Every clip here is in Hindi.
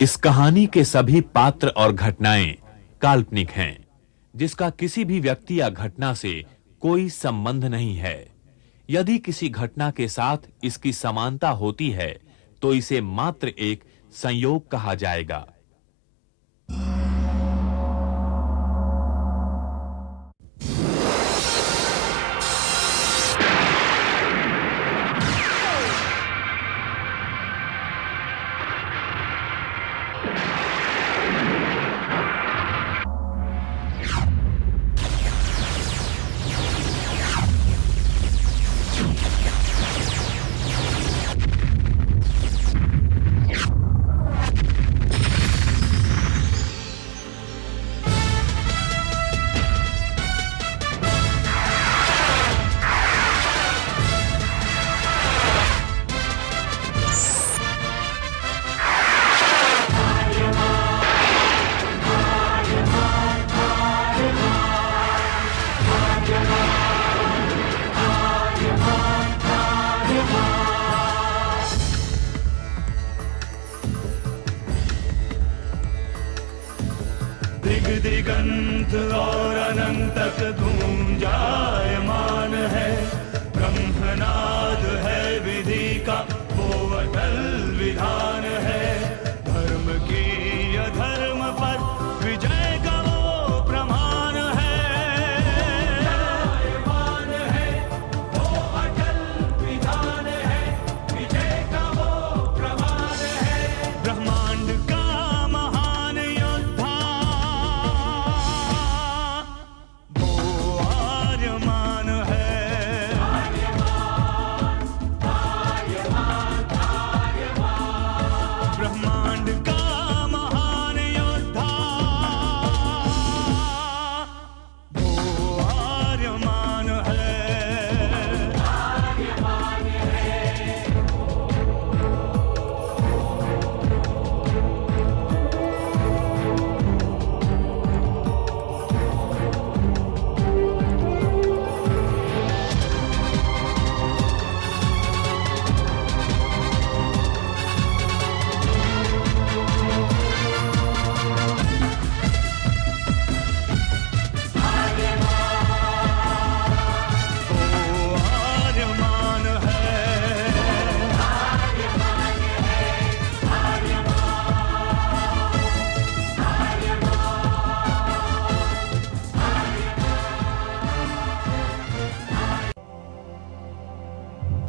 इस कहानी के सभी पात्र और घटनाएं काल्पनिक हैं, जिसका किसी भी व्यक्ति या घटना से कोई संबंध नहीं है। यदि किसी घटना के साथ इसकी समानता होती है, तो इसे मात्र एक संयोग कहा जाएगा। दिगंत और अनंत तक गूंजायमान है। ब्रह्मनाद है विधि का वो अटल विधान है। धर्म की अधर्म पर विजय का वो प्रमाण है। मान है वो अटल विधान है। विजय का वो प्रमाण है। ब्रह्मांड का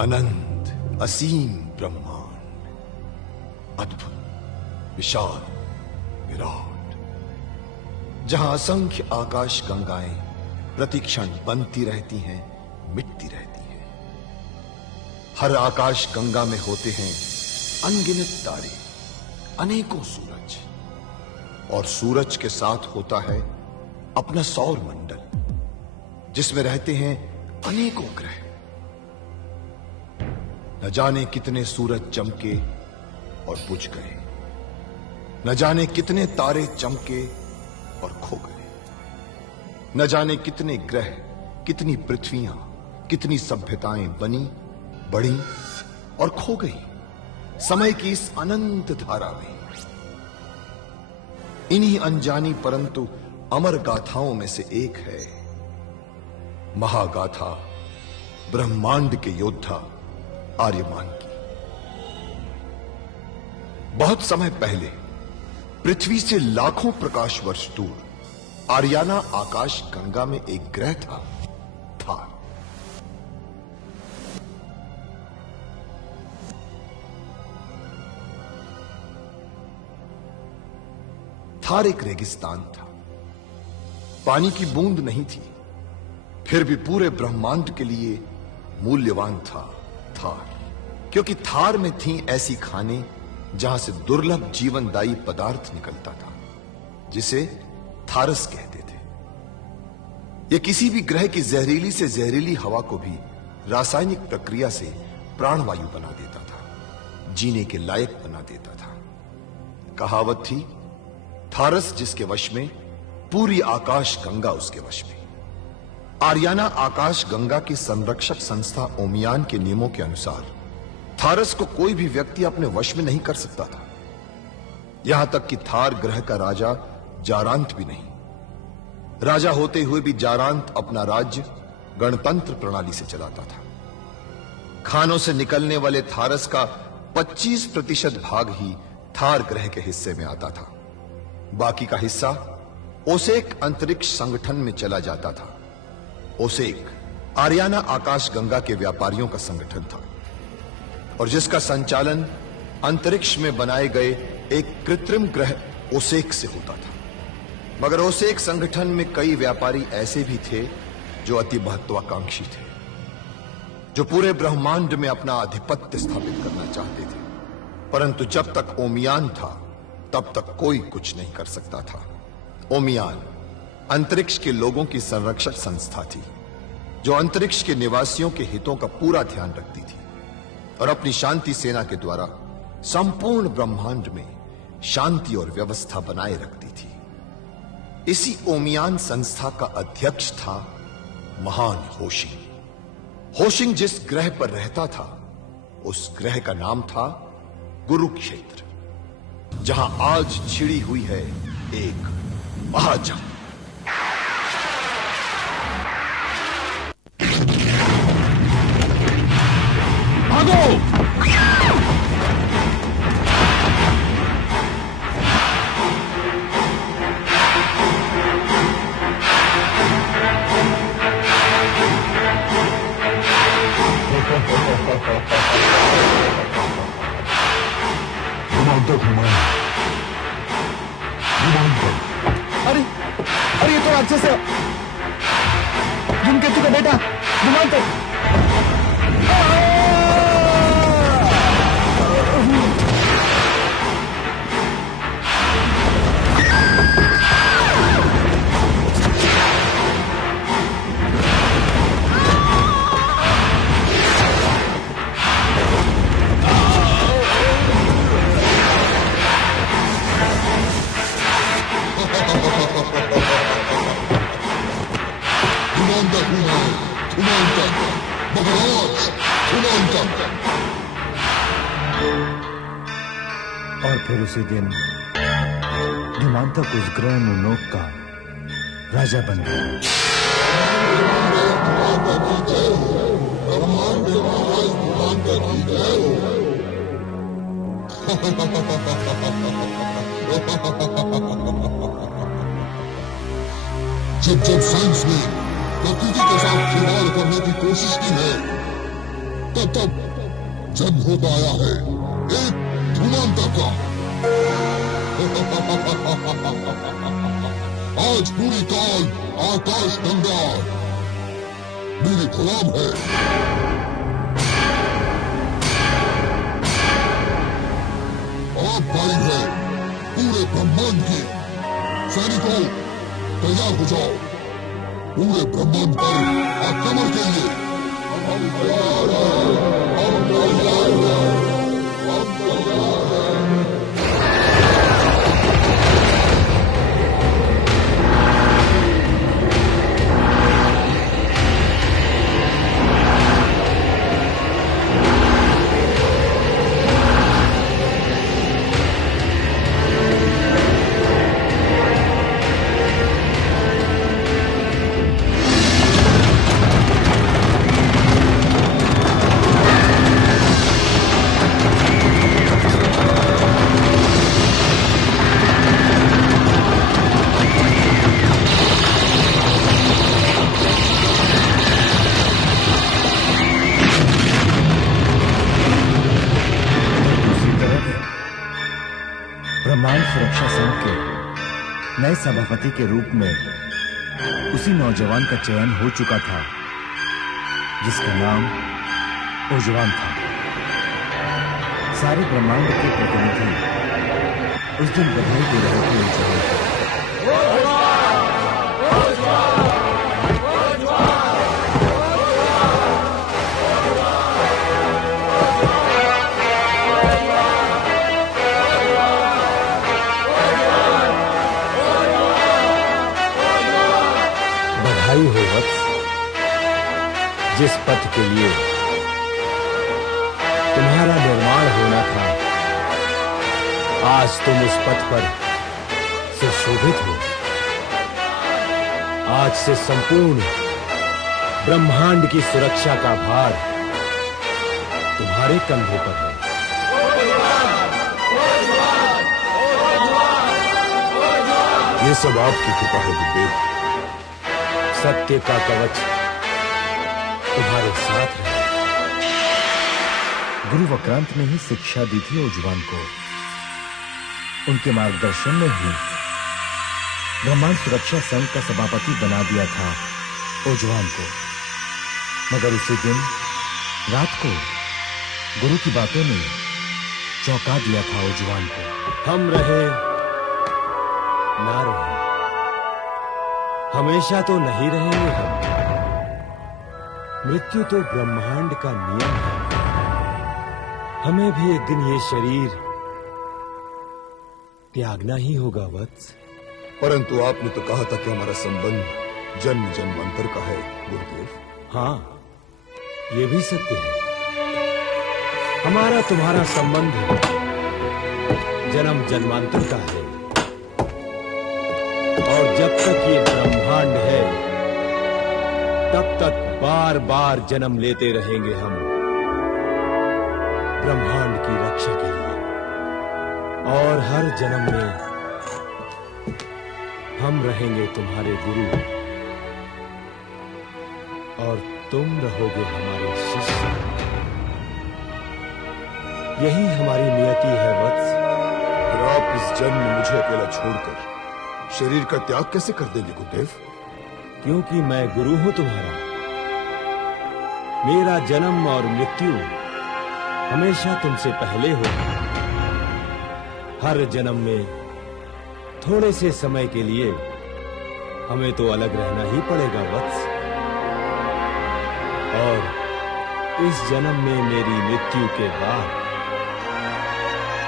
अनंत असीम ब्रह्मांड, अद्भुत विशाल विराट, जहां असंख्य आकाश गंगाएं प्रतिक्षण बनती रहती हैं, मिटती रहती हैं। हर आकाश गंगा में होते हैं अनगिनत तारे, अनेकों सूरज, और सूरज के साथ होता है अपना सौर मंडल, जिसमें रहते हैं अनेकों ग्रह। न जाने कितने सूरज चमके और बुझ गए, न जाने कितने तारे चमके और खो गए, न जाने कितने ग्रह, कितनी पृथ्वियां, कितनी सभ्यताएं बनी, बढ़ी और खो गई समय की इस अनंत धारा में। इन्हीं अनजानी परंतु अमर गाथाओं में से एक है महागाथा ब्रह्मांड के योद्धा आर्यमान की। बहुत समय पहले पृथ्वी से लाखों प्रकाश वर्ष दूर आर्याना आकाश गंगा में एक ग्रह था, थार। थार एक रेगिस्तान था, पानी की बूंद नहीं थी, फिर भी पूरे ब्रह्मांड के लिए मूल्यवान था थार, क्योंकि थार में थी ऐसी खाने जहां से दुर्लभ जीवनदायी पदार्थ निकलता था, जिसे थारस कहते थे। यह किसी भी ग्रह की जहरीली से जहरीली हवा को भी रासायनिक प्रक्रिया से प्राणवायु बना देता था, जीने के लायक बना देता था। कहावत थी, थारस जिसके वश में, पूरी आकाश गंगा उसके वश में। आर्याना आकाश गंगा की संरक्षक संस्था ओमियान के नियमों के अनुसार थारस को कोई भी व्यक्ति अपने वश में नहीं कर सकता था। यहां तक कि थार ग्रह का राजा जारांत भी नहीं। राजा होते हुए भी जारांत अपना राज्य गणतंत्र प्रणाली से चलाता था। खानों से निकलने वाले थारस का 25% भाग ही थार ग्रह के हिस्से में आता था। बाकी का हिस्सा ओसेक अंतरिक्ष संगठन में चला जाता था। ओसेक आरियाना आकाश गंगा के व्यापारियों का संगठन था और जिसका संचालन अंतरिक्ष में बनाए गए एक कृत्रिम ग्रह ओसेक से होता था। मगर ओसेक संगठन में कई व्यापारी ऐसे भी थे जो अति महत्वाकांक्षी थे, जो पूरे ब्रह्मांड में अपना आधिपत्य स्थापित करना चाहते थे। परंतु जब तक ओमियान था तब तक कोई कुछ नहीं कर सकता था। ओमियान अंतरिक्ष के लोगों की संरक्षक संस्था थी जो अंतरिक्ष के निवासियों के हितों का पूरा ध्यान रखती थी और अपनी शांति सेना के द्वारा संपूर्ण ब्रह्मांड में शांति और व्यवस्था बनाए रखती थी। इसी ओमियान संस्था का अध्यक्ष था महान होशिंग। होशिंग जिस ग्रह पर रहता था उस ग्रह का नाम था कुरुक्षेत्र, जहां आज छिड़ी हुई है एक महाजंग। भागो! अरे ये तो राक्षस है, धूमकेतु का बेटा धुमांतक। और फिर उसी दिन धुमांतक उस ग्रह मुनोक का राजा बन गया। जब जब साइंस ने प्रकृति के साथ खिलवाड़ करने की कोशिश की है, तब तब जन्म होता आया है एक धुमांतक का। आज पूरी काल आकाश गंगा मेरे गुलाम है। आप भाई है पूरे ब्रह्मांड की सैनिकों, तैयार हो जाओ पूरे ब्रह्मांड पर आक्रमण के लिए। हम तैयार हैं, हम तैयार हैं, हम तैयार हैं। ब्रह्मांड सुरक्षा संघ के नए सभापति के रूप में उसी नौजवान का चयन हो चुका था जिसका नाम ओजवान था। सारे ब्रह्मांड के प्रतिनिधि उस दिन बधाई दे रहे थे ओजवान को। बधाई हो वत्स, जिस पथ के लिए तुम्हारा निर्माण होना था आज तुम उस पथ पर सुशोभित हो। आज से संपूर्ण ब्रह्मांड की सुरक्षा का भार तुम्हारे कंधों पर है। ये सब आपकी कृपा है गुरुदेव। सत्य का कवच तुम्हारे साथ है। गुरु वक्रांत ने ही शिक्षा दी थी ओजवान को। उनके मार्गदर्शन में ही ब्रह्मांड सुरक्षा संघ का सभापति बना दिया था ओजवान को। मगर उसी दिन रात को गुरु की बातों ने चौंका दिया था ओजवान को। हम रहे ना रहे, हमेशा तो नहीं रहेंगे हम। मृत्यु तो ब्रह्मांड का नियम है। हमें भी एक दिन ये शरीर त्यागना ही होगा वत्स। परंतु आपने तो कहा था कि हमारा संबंध जन्म जन्मांतर का है गुरुदेव। हाँ, ये भी सत्य है। हमारा तुम्हारा संबंध जन्म जन्मांतर का है। और जब तक ये ब्रह्मांड है, तब तक बार बार जन्म लेते रहेंगे हम ब्रह्मांड की रक्षा के लिए। और हर जन्म में हम रहेंगे तुम्हारे गुरु और तुम रहोगे हमारे शिष्य। यही हमारी नियति है वत्स। फिर आप इस जन्म में मुझे अकेला छोड़कर शरीर का त्याग कैसे कर देंगे गुरुदेव? क्योंकि मैं गुरु हूं तुम्हारा। मेरा जन्म और मृत्यु हमेशा तुमसे पहले होगा। हर जन्म में थोड़े से समय के लिए हमें तो अलग रहना ही पड़ेगा वत्स। और इस जन्म में मेरी मृत्यु के बाद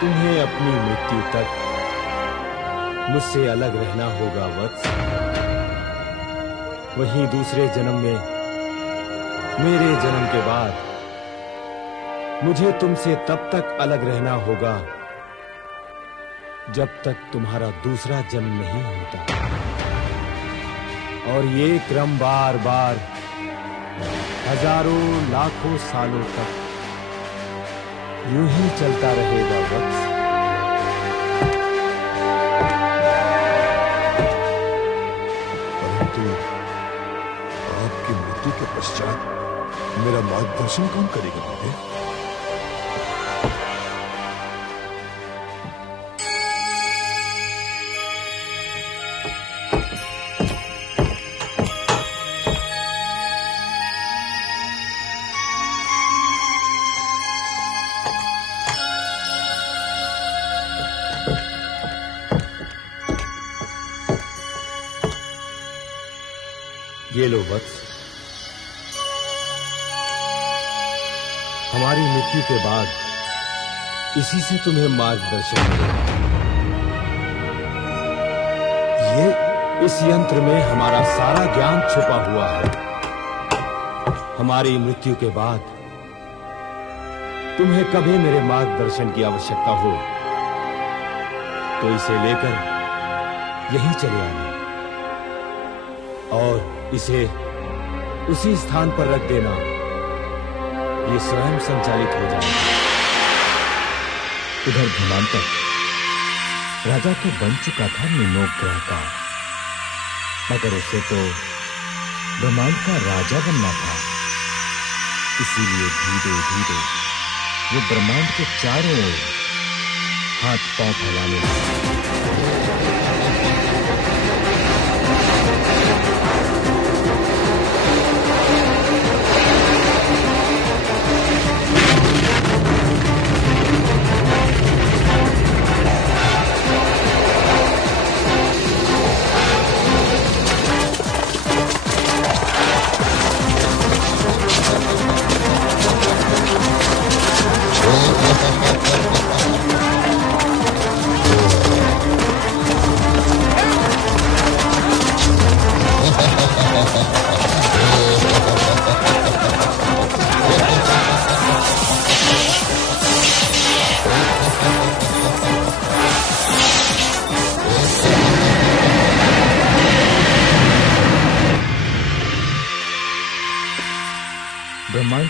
तुम्हें अपनी मृत्यु तक मुझसे अलग रहना होगा वत्स। वहीं दूसरे जन्म में मेरे जन्म के बाद मुझे तुमसे तब तक अलग रहना होगा जब तक तुम्हारा दूसरा जन्म नहीं होता। और ये क्रम बार बार हजारों लाखों सालों तक यूं ही चलता रहेगा वत्स। परंतु आपकी मृत्यु के पश्चात मेरा मार्गदर्शन कौन करेगा गुरुदेव? ये लो वत्स। हमारी मृत्यु के बाद इसी से तुम्हें मार्गदर्शन मिलेगा। इस यंत्र में हमारा सारा ज्ञान छुपा हुआ है। हमारी मृत्यु के बाद तुम्हें कभी मेरे मार्गदर्शन की आवश्यकता हो तो इसे लेकर यहीं चले आना और इसे उसी स्थान पर रख देना। ये स्वयं संचालित हो जाएगा। उधर धर्मांतर राजा तो बन चुका था निमोग ग्रह का, मगर उसे तो ब्रह्मांड का राजा बनना था। इसीलिए धीरे धीरे वो ब्रह्मांड के चारों ओर हाथ पांव फैलाने लगा।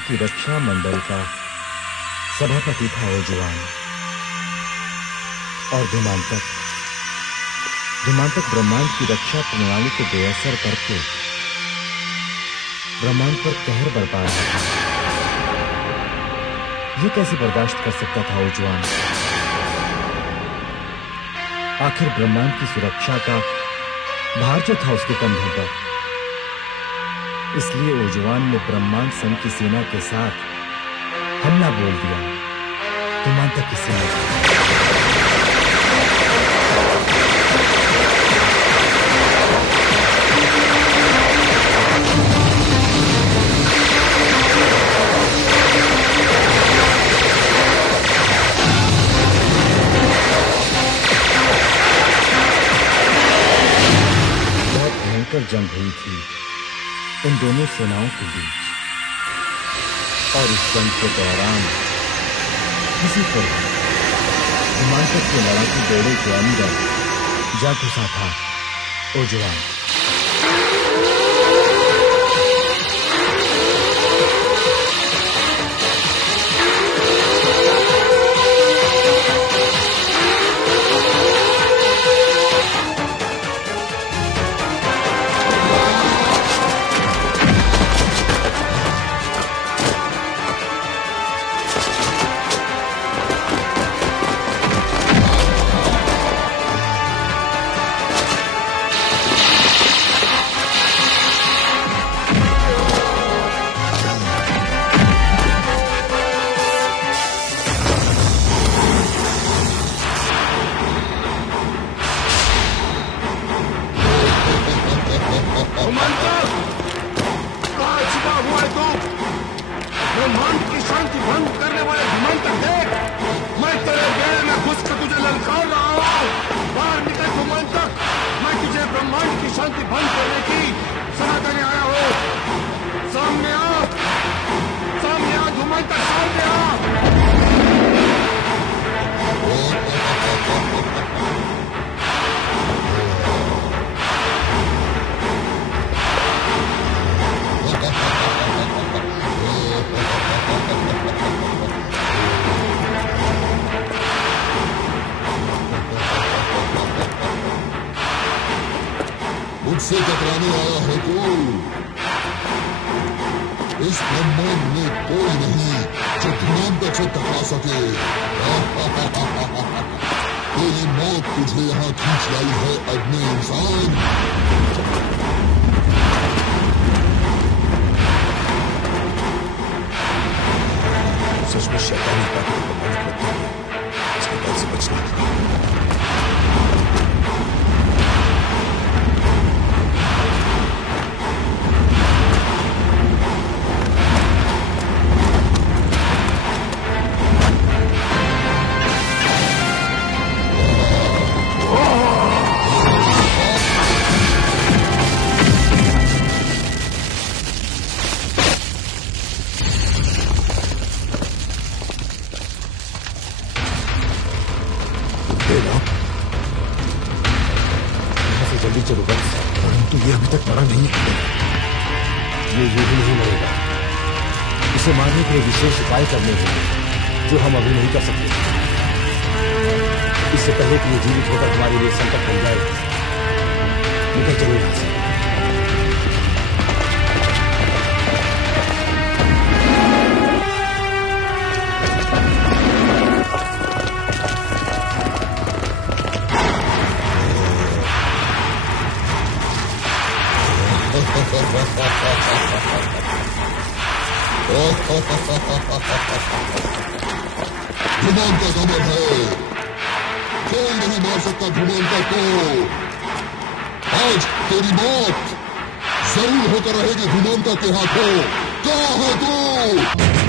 की रक्षा मंडल का सभापति था ओजुआन। और धुमांतक ब्रह्मांड की रक्षा प्रणाली को बेअसर करके ब्रह्मांड पर कहर बरपा रहा था। ये कैसे बर्दाश्त कर सकता था ओजुआन? आखिर ब्रह्मांड की सुरक्षा का भार जो था उसके कंधों पर। इसलिए ओजुआन ने ब्रह्मांड संघ की सेना के साथ हमला बोल दिया धुमांतक की सेना। बहुत भयंकर जंग हुई थी उन दोनों सेनाओं के बीच। और इस जंग के दौरान किसी पर धुमांतक के लड़ाकू बेड़े के अंदर जा घुसा था ओजुआन। शांति भंग करने की सलाह देने आया हो। सामने आ धुमांतक, सामने आ। मुझसे टकराने आया है तू? इस ब्रह्मांड में कोई नहीं जो धुमांतक से टकरा सके। तेरी मौत तुझे यहाँ खींच लाई है अग्नि इंसान। सच में शैतानी ताकत को मालिक बनता है, इसके बाद से बचना था। जल्दी चलो बस। परंतु ये अभी तक मरा नहीं है। ये भी नहीं मरेगा। इसे मारने के लिए विशेष उपाय करने होंगे जो हम अभी नहीं कर सकते। इससे पहले कि ये जीवित होकर हमारे लिए संकट बन जाए, निकल चलो यहां से। धुमांतक अमर है, कोई नहीं मार सकता धुमांतक को। आज तेरी मौत जरूर होकर रहेगी धुमांतक के हाथों। क्या है तू?